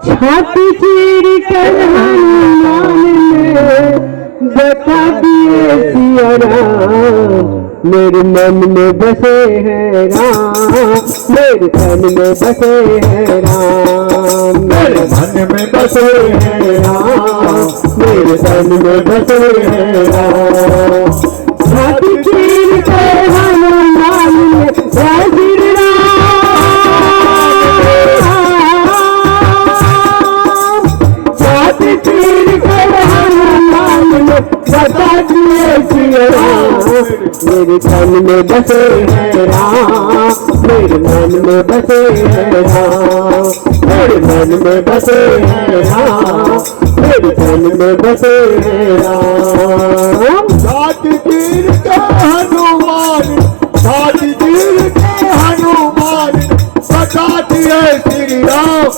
छाती चीर कर हनुमान ने बता दिए सिया राम, मेरे मन में बसे हैं राम, मेरे तन में बसे हैं राम, मेरे मन में बसे हैं राम, मेरे तन में बसे हैं राम। छाती चीर कर हनुमान ने जय श्री राम, छाती चीर कर हनुमान ने बता दिए सिया राम, मेरे तन में बसे हैं राम, मेरे मन में बसे हैं राम, मेरे मन में बसे हैं राम, मेरे तन में बसे हैं राम। छाती चीर के हनुमान, छाती चीर के हनुमान बता दिए श्री राम,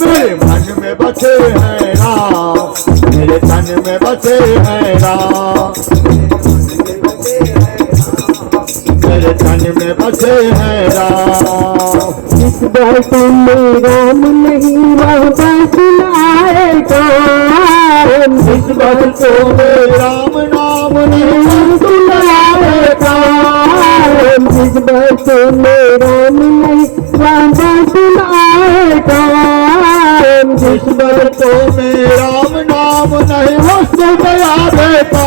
मेरे मन में बसे हैं राम, मेरे तन में बसे हैं राम, मेरे तन में बसे हैं राम। इस बार तुम्हें राम नहीं वह बस आएगा, इस बार तुम्हें राम नाम नहीं सुनाएगा, इस बार तुम्हें राम नहीं वह बस आएगा, इस बार तुम्हें राम नाम नहीं वस्तु बया देता,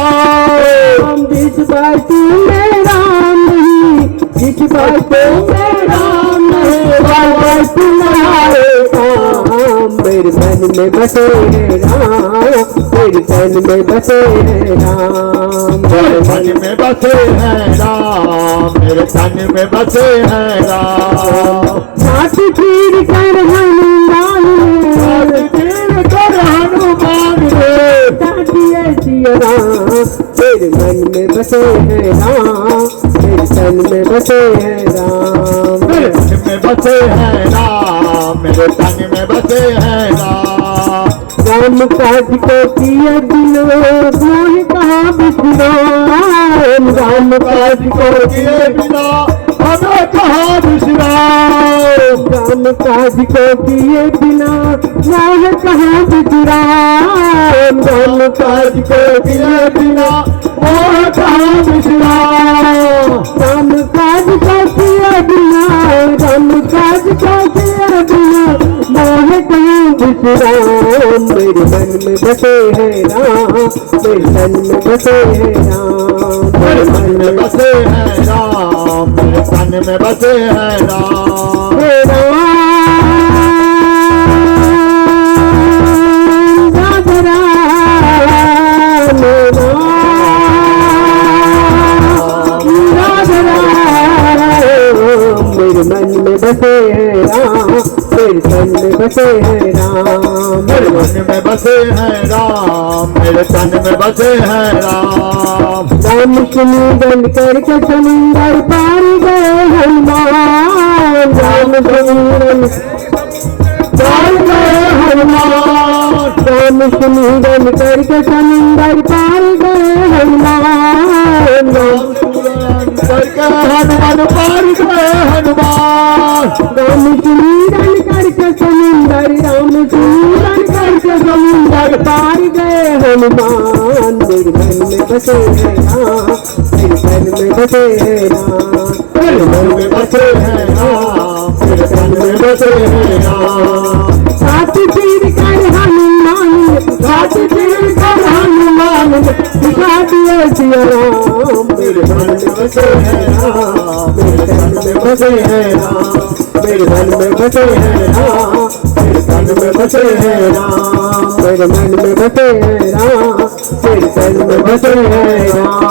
जिस बार तुम्हें राम नहीं, जिस बार तुम्हें राम नहीं वह बस आएगा, मेरे मन में बसे हैं राम, मेरे तन में बसे हैं राम, मेरे मन में बसे हैं राम, मेरे तन में बसे हैं राम। छाती चीर कर हनुमान छाती चीर कर हनुमान रे दिए सिया राम, मेरे मन में बसे हैं राम, मेरे तन में बसे हैं राम, मेरे मन में बसे हैं राम, मेरे तन में बसे हैं राम। राम काज को किया दिलो मोह कहाँ विश्राम, राम काज को किए बिना हमें कहाँ विश्राम, राम काज को किए बिना मोह कहाँ विश्राम, राम काज को किए बिना मोह कहाँ विश्राम, राम काज को किया बिना, राम काज को किया बिना मोह कहाँ विश्राम, मेरे मन में बसे हैं राम, मेरे तन में बसे हैं राम, मेरे मन में बसे हैं राम, मेरे तन में बसे हैं राम। हे राम राधा राम, राधा राम, मेरे मन में बसे हैं राम, मेरे तन में बसे हैं राम, मेरे मन में बसे हैं राम, मेरे तन में बसे हैं राम। राम सुमिरन करके समुंदर पार गए हनुमान, राम सुमिरन पार गए हनुमान, राम सुमिरन करके समुंदर पार गए हनुमान, राम सुमिरन करके हनुमान पार गए हनुमान, राम सुमिरन करके समुंदर, राम सुमिरन करके समुंदर पार गए हनुमान, मेरे मन में बसे हैं राम, मेरे तन में बसे हैं राम, मेरे मन में बसे हैं राम, मेरे तन में बसे हैं राम। छाती चीर कर हनुमान, छाती चीर कर हनुमान दिखा दिए सिया राम, मेरे मन में बसे हैं राम, मेरे तन में बसे हैं राम, मेरे मन में बसे हैं राम, मेरे तन में बसे हैं राम, मेरे मन में बसे हैं राम, मेरे तन में बसे हैं राम।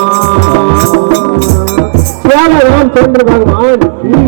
श्याम रामचंद्र भगवान की